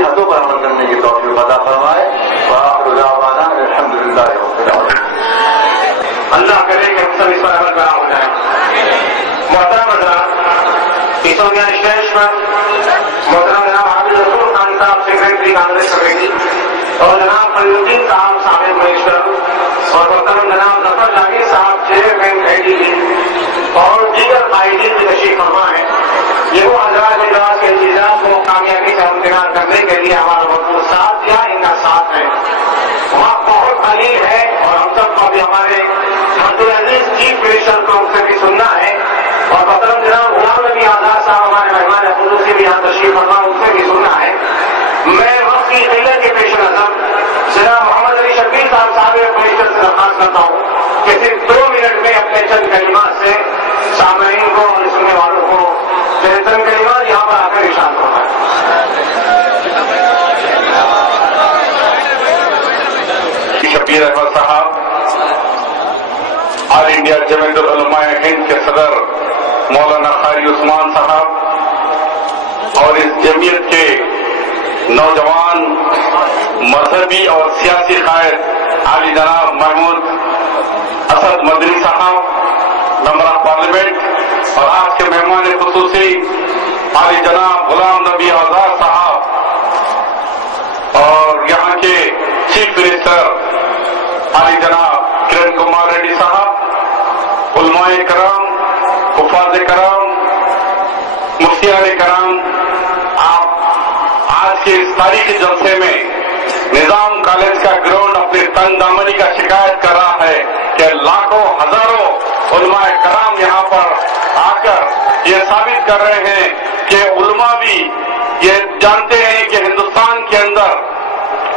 نصیحتوں پر عمل کرنے کی توفیق عطا فرمائے. وآخر دعوانا الحمدللہ رب العالمین. اللہ کرے کہ ہم سب اس پر عمل پیرا ہو جائیں. محترم حضرات، اس اسٹیج پر محترم جناب عابد رسول خان صاحب سیکرٹری کانگریس کمیٹی اور جناب فرید الدین صاحب سابق منسٹر اور محترم جناب ظفر جاوید صاحب چیئرمین ADB اور دیگر قائدین کی تشریف فرما ہے. یہ وہ حضرات اجلاس کے انتظام کو کامیابی سے ہمکنار کرنے کے لیے ہمارا بہت ساتھ دیا، ان کا ساتھ ہے. وقت بہت قلیل ہے اور ہم سب کو بھی ہمارے عبدالعزیز چیف منسٹر کو ان سے بھی سننا ہے اور محترم جناب غلام نبی آزاد صاحب ہمارے مہمان خصوصی بھی یہاں تشریف فرما ان سے بھی سننا ہے. میں وقت کی قلت کے پیش نظر جناب محمد علی شبیر صاحب منسٹر سے درخواست کرتا ہوں کہ صرف 2 منٹ میں اپنے چند کلمات سے سامعین کو اور سننے والوں کو چند کلمات یہاں پر آ کر ارشاد فرمائیں. شبیر احمد صاحب، آل انڈیا جمعیت العلماء ہند کے صدر مولانا قاری عثمان صاحب اور اس جمعیت کے نوجوان مذہبی اور سیاسی قائد عالی جناب محمود اسد مدنی صاحب ممبر آف پارلیمنٹ اور آج کے مہمان خصوصی عالی جناب غلام نبی آزاد صاحب اور یہاں کے چیف منسٹر عالی جناب کرن کمار ریڈی صاحب، علماء کرام، حفاظ کرام، مفتیان کرام، آپ آج کے اس تاریخی جلسے میں نظام کالج کا گراؤنڈ اپنی تنگ دامنی کا شکایت کر رہا ہے کہ لاکھوں ہزاروں علماء کرام یہاں پر آ کر یہ ثابت کر رہے ہیں کہ علماء بھی یہ جانتے ہیں کہ ہندوستان کے اندر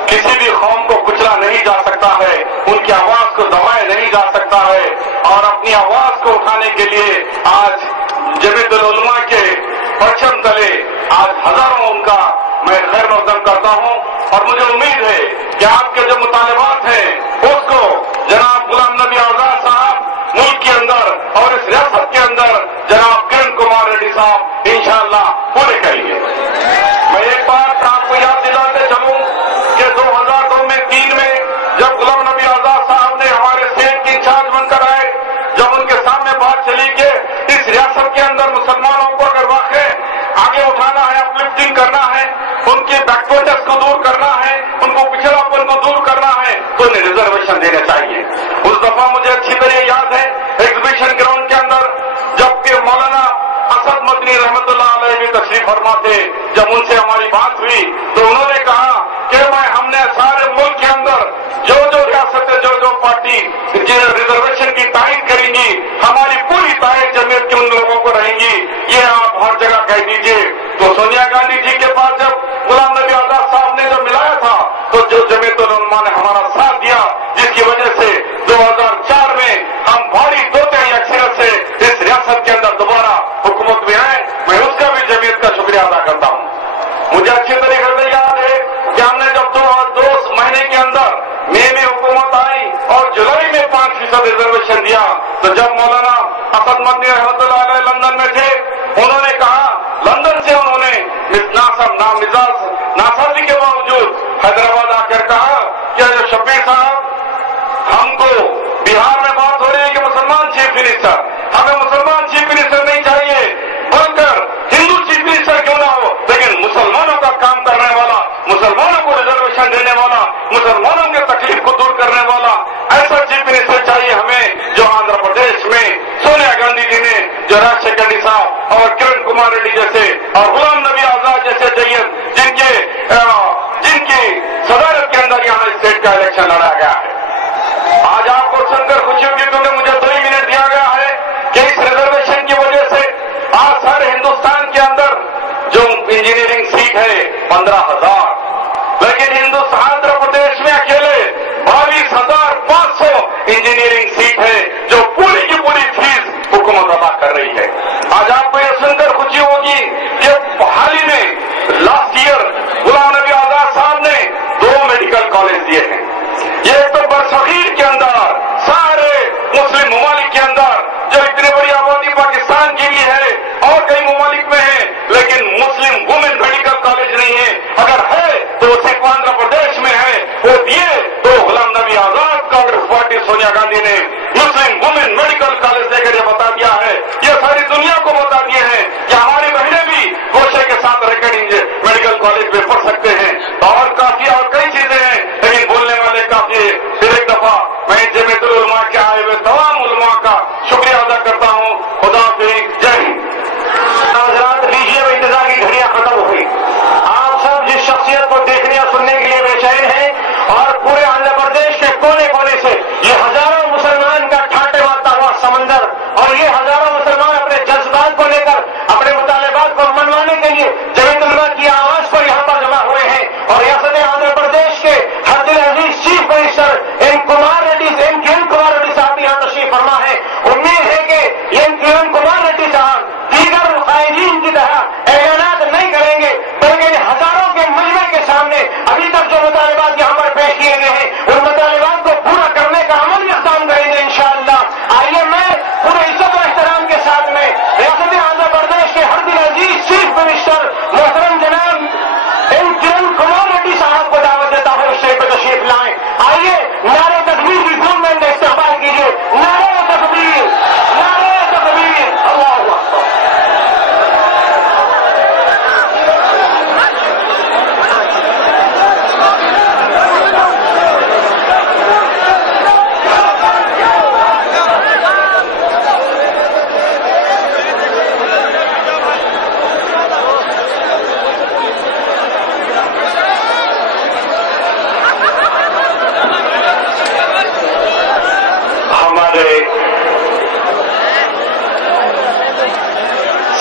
کسی بھی قوم کو کچلا نہیں جا سکتا ہے، ان کی آواز کو دبایا نہیں جا سکتا ہے اور اپنی آواز کو اٹھانے کے لیے آج جمعیت العلماء کے پرچم تلے آج ہزاروں ان کا میں خیر مقدم کرتا ہوں اور مجھے امید ہے کہ آپ کے جو مطالبات ہیں اس کو جناب غلام نبی آزاد صاحب ملک کے اندر اور اس ریاست کے اندر جناب کرن کمار ریڈی صاحب انشاءاللہ پورے کریں گے. میں ایک بات آپ کو یاد دلاتے چلوں کہ 2002 میں 3 میں جب غلام نبی آزاد صاحب نے ہمارے اسٹیٹ کے انچارج بن کر آئے، جب ان کے سامنے بات چلی کہ اس ریاست کے اندر مسلمانوں کو اگر واقع آگے اٹھانا ہے، اپلفٹنگ کرنا ہے، ان کے بیکورڈنس کو دور کرنا ہے، ان کو پچھڑاپن کو دور کرنا ہے تو انہیں ریزرویشن دینا چاہیے. اس دفعہ مجھے اچھی طرح یاد ہے ایگزیبیشن گراؤنڈ کے اندر جب کہ مولانا اسد مدنی رحمت اللہ علیہ بھی تشریف فرما تھے، جب ان سے ہماری بات ہوئی تو انہوں نے کہا کہ ہم نے سارے ملک کے اندر جو ریاستیں جو پارٹی ریزرویشن کی تائید کریں گی ہماری پوری تائید جمعیت کے ان لوگوں کو رہیں گی، یہ آپ ہر جگہ کہہ دیجئے. تو سونیا گاندھی جی کے پاس جب غلام نبی آزاد صاحب نے جب ملایا تھا تو جو جمعیت العلماء نے ہمارا ساتھ دیا، جس کی وجہ سے 2004 میں ہم بھاری 2/3 اکثریت سے اس ریاست کے اندر دوبارہ حکومت میں آئے. میں اس کا بھی جمعیت کا شکریہ ادا کرتا ہوں. مجھے اچھی طریقے سے یاد ہے کہ ہم نے جب 2 مہینے کے اندر مئی میں حکومت آئی اور جولائی میں 5% ریزرویشن دیا تو جب مولانا اسد مدنی رحمت اللہ علیہ لندن میں تھے انہوں نے کہا، لندن سے انہوں نے ناسازی کے باوجود حیدرآباد آ کر کہا کہ شبیر صاحب ہم کو بہار میں بات ہو رہی ہے کہ مسلمان چیف منسٹر، ہمیں مسلمان چیف منسٹر نہیں چاہیے بلکہ ہندو چیف منسٹر کیوں نہ ہو لیکن مسلمانوں کا کام کرنے والا، مسلمانوں کو ریزرویشن دینے والا، مسلمانوں کے تکلیف کو دور کرنے والا ایسا چیف منسٹر چاہیے ہمیں جو آندھرا پردیش میں سونیا گاندھی جی نے، جو راج شیکھر ریڈی صاحب اور کرن کمار ریڈی جیسے اور غلام نبی آزاد جیسے جیت جن کی صدارت کے اندر یہاں اسٹیٹ کا الیکشن لڑا گیا ہے. آج آپ کو سن کر خوشی ہوگی کیونکہ مجھے 2 ہی منٹ دیا گیا ہے کہ اس ریزرویشن کی وجہ سے آج سارے ہندوستان کے اندر جو انجینئرنگ سیٹ ہے 15,000 لیکن ہندوستان آندھرا پردیش میں اکیلے 22,500 انجینئرنگ سیٹ ہے جو پوری کی پوری فیس حکومت ادا کر رہی ہے. آج آپ کو یہ سن کر خوشی ہوگی کہ حال ہی میں لاسٹ ایئر غلام نبی آزاد صاحب نے 2 میڈیکل کالج دیے ہیں. یہ تو برصغیر کے اندر سارے مسلم ممالک کے اندر جو اتنی بڑی آبادی پاکستان کی بھی ہے اور کئی ممالک میں ہے لیکن مسلم وومن میڈیکل کالج نہیں ہے. اگر ہے ابھی تک جو مطالبات یہاں پر پیش کیے گئے ہیں ان مطالبات کو پورا کرنے کا عمل اقدام کریں گے انشاءاللہ. آئیے میں پورے عزت و احترام کے ساتھ میں ریاست آندھرا پردیش کے ہر دل عزیز چیف منسٹر محترم جناب این کرن کمار ریڈی صاحب کو دعوت دیتا ہوں اسٹیج پہ تشریف لائیں. آئیے نعرہ تکبیر کی دھوم میں استقبال کیجیے. نعرہ تکبیر، نعرہ تکبیر، اللہ اکبر.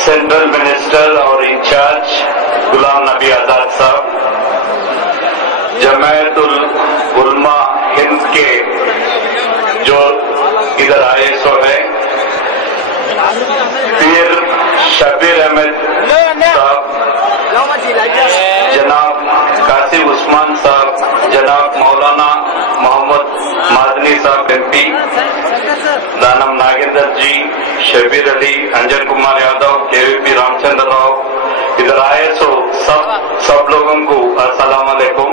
سینٹرل منسٹر اور انچارج غلام نبی آزاد صاحب، جمعیت العلماء ہند کے جو ادھر آئے سو ہے، پیر شبیر احمد صاحب، جناب قاسم عثمان صاحب، جناب مولانا محمد مادنی صاحب ایم پی، دانم ناگیندر جی، شبیر علی، انجن کمار یادو، کے وی پی رام چندر راؤ ادھر آئے سو سب لوگوں کو السلام علیکم.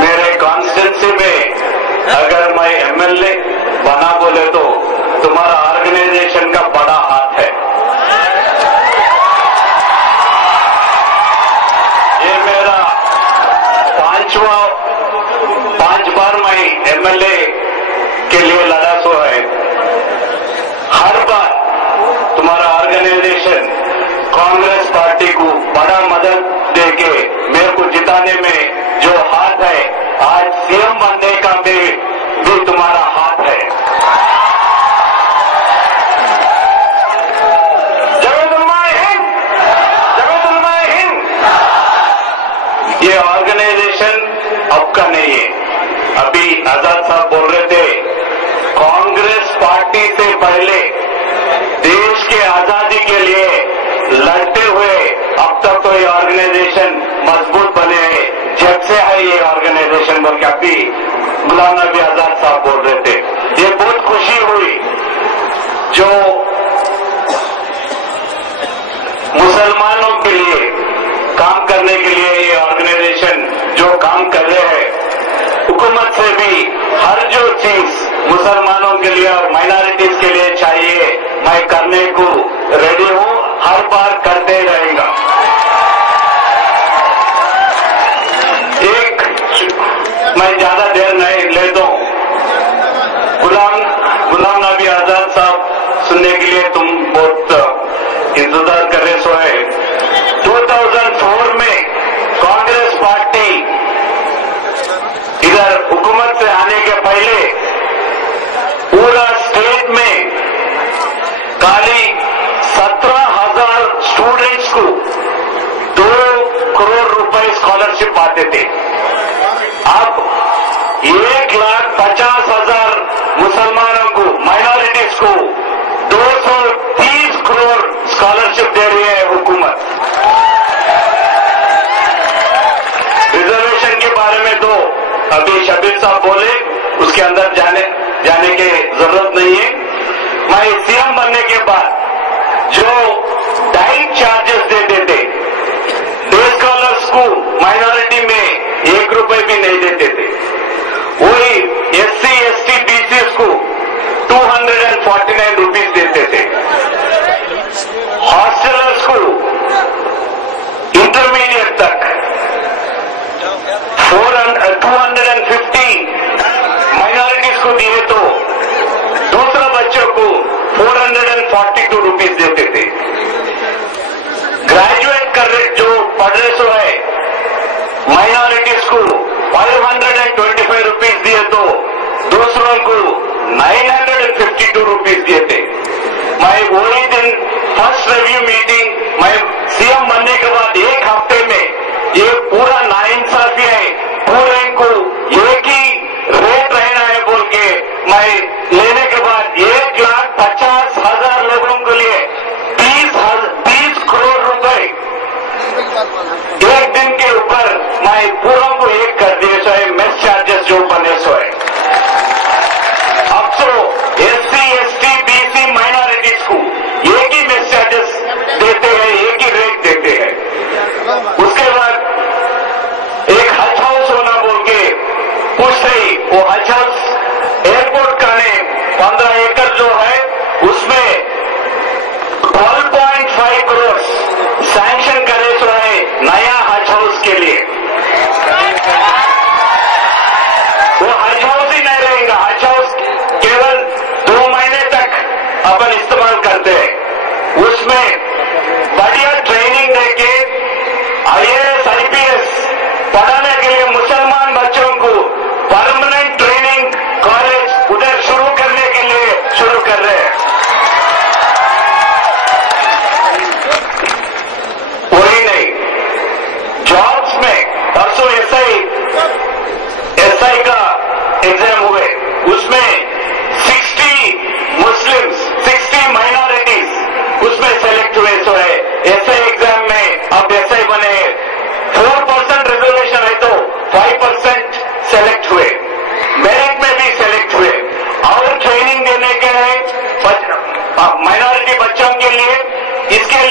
میرے کانسٹیٹوینسی میں اگر میں ایم ایل اے بنا بولے تو تمہارا آرگنائزیشن کا بڑا ہاتھ ہے. یہ میرا 5 بار میں ایم ایل اے کے لیے لڑا سو ہے. ہر بار تمہارا آرگنائزیشن کانگریس پارٹی کو بڑا مدد دے کے میرے کو جتانے میں جو ہاتھ ہے، آج سی ایم بننے کا بھی تمہارا ہاتھ ہے. جمعیت علماء ہند، جمعیت علماء ہند، یہ آرگنائزیشن اب کا نہیں ہے. ابھی آزاد صاحب بول رہے تھے کانگریس پارٹی سے پہلے دیش کے آزادی کے لیے لڑتے ہوئے اب تک تو یہ آرگنائزیشن مضبوط بنے ہیں. جب سے ہے یہ آرگنائزیشن بول کے ابھی غلام نبی آزاد صاحب بول رہے تھے. یہ بہت خوشی ہوئی جو مسلمانوں کے لیے کام کرنے کے لیے یہ آرگنائزیشن جو کام کر رہے ہیں. حکومت سے بھی ہر جو چیز مسلمانوں کے لیے اور مائنارٹیز کے لیے چاہیے میں کرنے کو ریڈی ہوں، ہر بار کرتے رہے گا. ایک میں زیادہ دیر نہیں لیتا ہوں. غلام نبی آزاد صاحب سننے کے لیے تم بہت انتظار کر رہے سو ہے. 2004 میں کانگریس پارٹی ادھر حکومت سے آنے کے پہلے پورا اسٹیٹ میں خالی 17,000 اسٹوڈنٹس کو 2 کروڑ روپے اسکالرشپ آتے تھے. اب 1,50,000 مسلمانوں کو، مائنارٹیز کو 230 کروڑ اسکالرشپ دے رہی ہے حکومت. ریزرویشن کے بارے میں تو ابھی شبیر صاحب بولے، اس کے اندر جانے کی ضرورت نہیں ہے. میں سی ایم بننے کے بعد جو ڈائٹ چارجز دیتے تھے ڈے اسکالرس کو مائنارٹی میں 1 روپے بھی نہیں دیتے تھے، وہی SC ST BCs کو 249 روپیز دیتے تھے. ہاسٹلرس کو انٹرمیڈیٹ تک 250 مائنارٹیز کو دیے تو دوسرا بچوں کو 442 روپیز دیتے تھے. گریجویٹ کر رہے جو پڑھ رہے سو ہے مائنارٹیز کو 525 روپیز دیے تو دوسروں کو 952 روپیز دیے تھے. میں وہی دن فرسٹ ریویو میٹنگ میں سی ایم بننے کے بعد 1 ہفتے میں یہ پورا ناانصافی ہے، پورے کو ایک ہی ریٹ رہنا ہے بول کے میں لینے کے بعد 1,50,000 لوگوں کے لیے 30 کروڑ روپے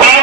3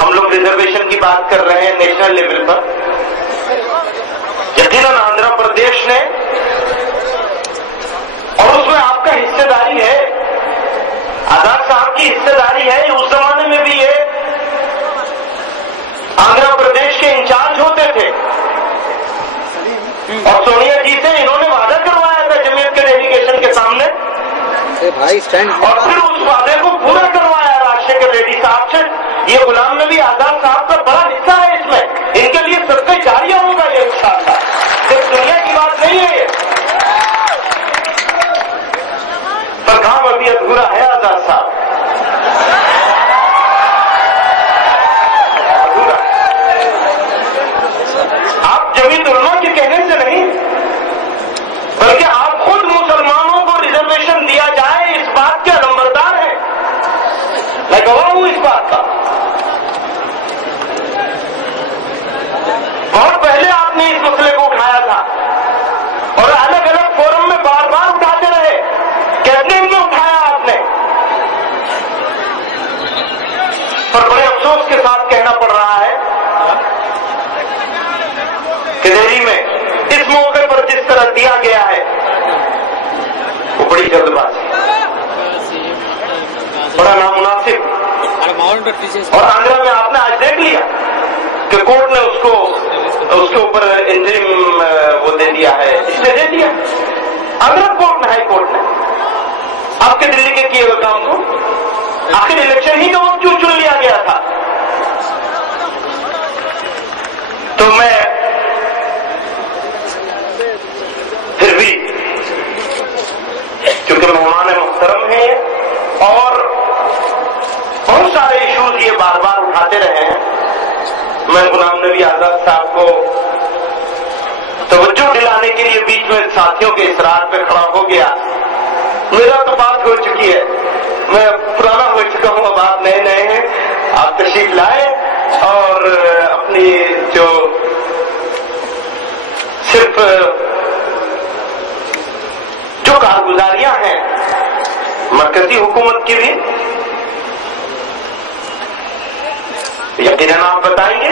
ہم لوگ ریزرویشن کی بات کر رہے ہیں نیشنل لیول پر. یقیناً آندھرا پردیش نے، اور اس میں آپ کا حصہ داری ہے، آزاد صاحب کی حصہ داری ہے. اس زمانے میں بھی یہ آندھرا پردیش کے انچارج ہوتے تھے اور سونیا جی سے انہوں نے وعدہ کروایا تھا جمعیت کے ڈیلیگیشن کے سامنے، اور پھر اس وعدے کو پورا کروایا راجشیکھر ریڈی صاحب سے. یہ غلام نبی آزاد صاحب کا بڑا حصہ ہے اس میں. ان کے لیے صدقہ جاریہ ہوگا یہ انشاءاللہ. صرف دنیا کی بات نہیں ہے یہ، پر کام ابھی ادھورا ہے آزاد صاحب، ادھورا. آپ جمعیت علماء کے کہنے سے نہیں، بلکہ آپ خود مسلمانوں کو ریزرویشن دیا جائے اس بات کے علمبردار ہیں. میں گواہ ہوں اس بات کا. بہت پہلے آپ نے اس مسئلے کو اٹھایا تھا اور الگ الگ فورم میں بار بار اٹھاتے رہے. کیبنٹ میں اٹھایا آپ نے، پر بڑے افسوس کے ساتھ کہنا پڑ رہا ہے کہ دہلی میں اس موقع پر جس طرح دیا گیا ہے وہ بڑی جلد بازی، بڑا نامناسب. اور آندھرا میں آپ نے آج دیکھ لیا کہ کورٹ نے اس کے اوپر انٹریم وہ دے دیا ہے، اسٹے دے دیا. آندھرا کورٹ نے، ہائی کورٹ نے آپ کے دلی کے کیے ہوئے کام کو، آخر الیکشن ہی کا وقت کیوں چن لیا گیا تھا. تو میں پھر بھی چونکہ مہمان محترم ہیں اور بہت سارے ایشوز یہ بار بار اٹھاتے رہے ہیں، میں غلام نبی آزاد صاحب کو توجہ دلانے کے لیے بیچ میں ساتھیوں کے اصرار پہ کھڑا ہو گیا. میرا تو بات ہو چکی ہے، میں پرانا ہو چکا ہوں، اب آپ نئے نئے ہیں. آپ تشریف لائیں اور اپنی جو صرف جو کارگزاریاں ہیں مرکزی حکومت کی بھی یقیناً آپ بتائیں گے،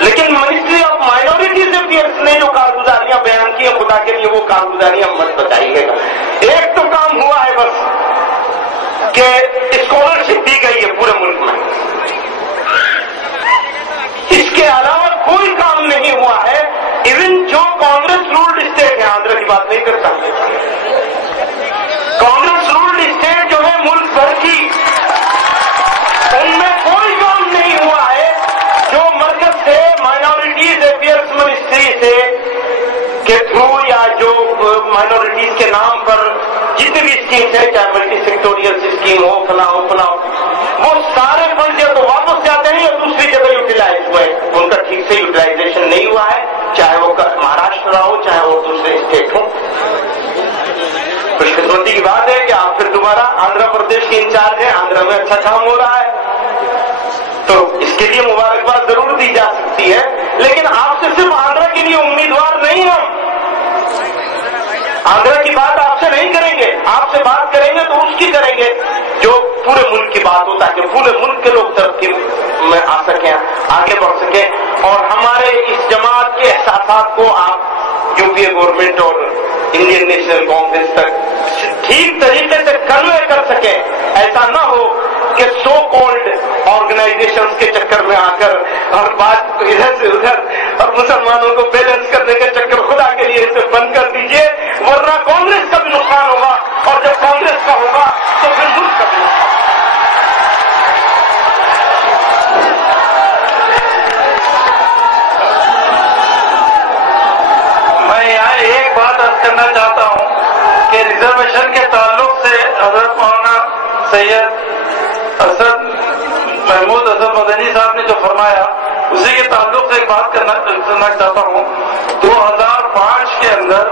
لیکن منسٹری آف مائنورٹیز افیئرس نے جو کارگزاریاں بیان کی ہیں خدا کے لیے وہ کارگزاریاں مت بتائیے گا. ایک تو کام ہوا ہے بس کہ اسکالرشپ دی گئی ہے پورے ملک میں، اس کے علاوہ کوئی کام نہیں ہوا ہے. ایون جو کانگریس رولڈ اسٹیٹ ہے، آندھرا کی بات نہیں کرتا، کانگریس رولڈ اسٹیٹ جو ہے ملک بھر کی، ان میں کوئی کام نہیں ہوا ہے جو مرکز سے مائنورٹیز افیئرس منسٹری سے کے تھرو یا جو مائنورٹیز کے نام پر جتنی بھی اسکیمس ہیں، چاہے ملٹی سیکٹوریل اسکیم ہو، فلاں وہ سارے فنڈ یا تو واپس جاتے ہیں یا دوسری جگہ یوٹیلائز ہوئے. ان کا ٹھیک سے یوٹیلائزیشن نہیں ہوا ہے، چاہے وہ مہاراشٹر ہو چاہے وہ دوسرے اسٹیٹ ہو. خوش قسمتی کی بات ہے کہ آپ پھر دوبارہ آندھرا پردیش کے انچارج ہیں. آندھرا میں اچھا کام ہو رہا ہے تو اس کے لیے مبارکباد ضرور دی جا سکتی ہے، لیکن آپ سے صرف آندھرا کے لیے امیدوار نہیں ہم. آندھرا کی بات آپ سے نہیں کریں گے، آپ سے بات کریں گے تو اس کی کریں گے جو پورے ملک کی بات ہو، تاکہ پورے ملک کے لوگ ترقی میں آ سکیں، آگے بڑھ سکیں اور ہمارے اس جماعت کے احساسات کو آپ یو پی اے گورنمنٹ اور انڈین نیشنل کانگریس تک ٹھیک طریقے سے کنوے کر سکیں. ایسا نہ ہو کہ سو کالڈ آرگنائزیشنز کے چکر میں آ کر اور بات ادھر سے ادھر اور مسلمانوں کو بیلنس کرنے کے چکر، خدا کے لیے اسے بند کر دیجئے، ورنہ کانگریس کا بھی نقصان ہوگا اور جب کانگریس کا ہوگا تو پھر ملک کا بھی نقصان. میں یہاں ایک بات عرض کرنا چاہتا ہوں کہ ریزرویشن کے تعلق سے حضرت مولانا سید اسد محمود اسد مدنی صاحب نے جو فرمایا اسی کے تعلق سے ایک بات کرنا چاہتا ہوں. 2005 کے اندر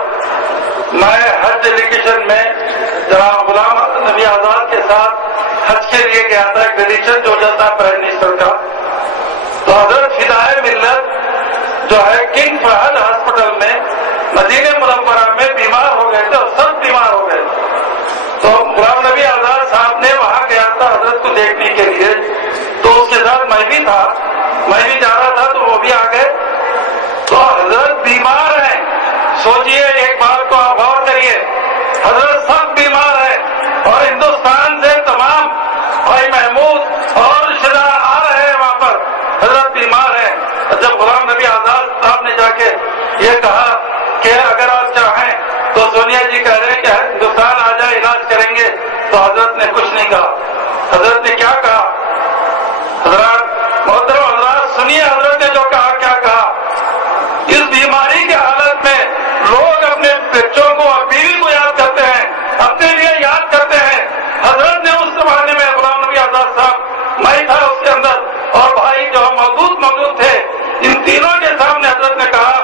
میں حج ڈیلیگیشن میں جناب غلام نبی آزاد کے ساتھ حج کے لیے گیا تھا، ایک ڈیلیگیشن جو جاتا ہے پرائم منسٹر کا. تو حضرت فدائے ملت جو ہے کنگ فہد ہاسپٹل میں مدینہ منورہ میں بیمار ہو گئے تھے اور سب بیمار ہو گئے. تو غلام نبی آزاد صاحب نے وہاں گیا تھا میں بھی تھا، میں بھی جا رہا تھا تو وہ بھی آ گئے. تو حضرت بیمار ہیں. سوچئے ایک بات کو آپ غور کریے، حضرت سب بیمار ہیں اور ہندوستان سے تمام بھائی محمود اور رشتے دار آ رہے ہیں وہاں پر. حضرت بیمار ہیں. جب غلام نبی آزاد صاحب نے جا کے یہ کہا کہ اگر آپ چاہیں تو سونیا جی کہہ رہے ہیں کہ ہندوستان آ جائے علاج کریں گے، تو حضرت نے کچھ نہیں کہا. حضرت نے کیا کہا؟ حضرات محترم حضرات سنیے حضرت نے جو کہا کیا کہا. اس بیماری کے حالت میں لوگ اپنے بچوں کو اور بیوی کو یاد کرتے ہیں، اپنے لیے یاد کرتے ہیں. حضرت نے اس زمانے میں غلام نبی آزاد صاحب، میں تھا اس کے اندر اور بھائی جو موجود تھے، ان تینوں کے سامنے حضرت نے کہا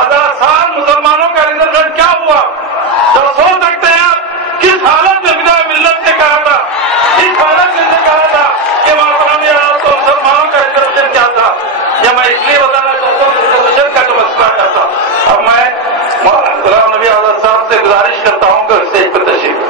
آزاد صاحب مسلمانوں کا ریزرویشن کیا ہوا؟ تو سوچ سکتے ہیں آپ کس حالت میں فدائے ملت نے کہا تھا، اس حالت میں کہا تھا کہ تو مسلمانوں کا ریزرویشن کیا تھا. یا میں اس لیے بتانا چاہتا ہوں ریزرویشن کا جو مسئلہ کیا تھا. اب میں غلام نبی آزاد صاحب سے گزارش کرتا ہوں کہ اسٹیج پر تشریف.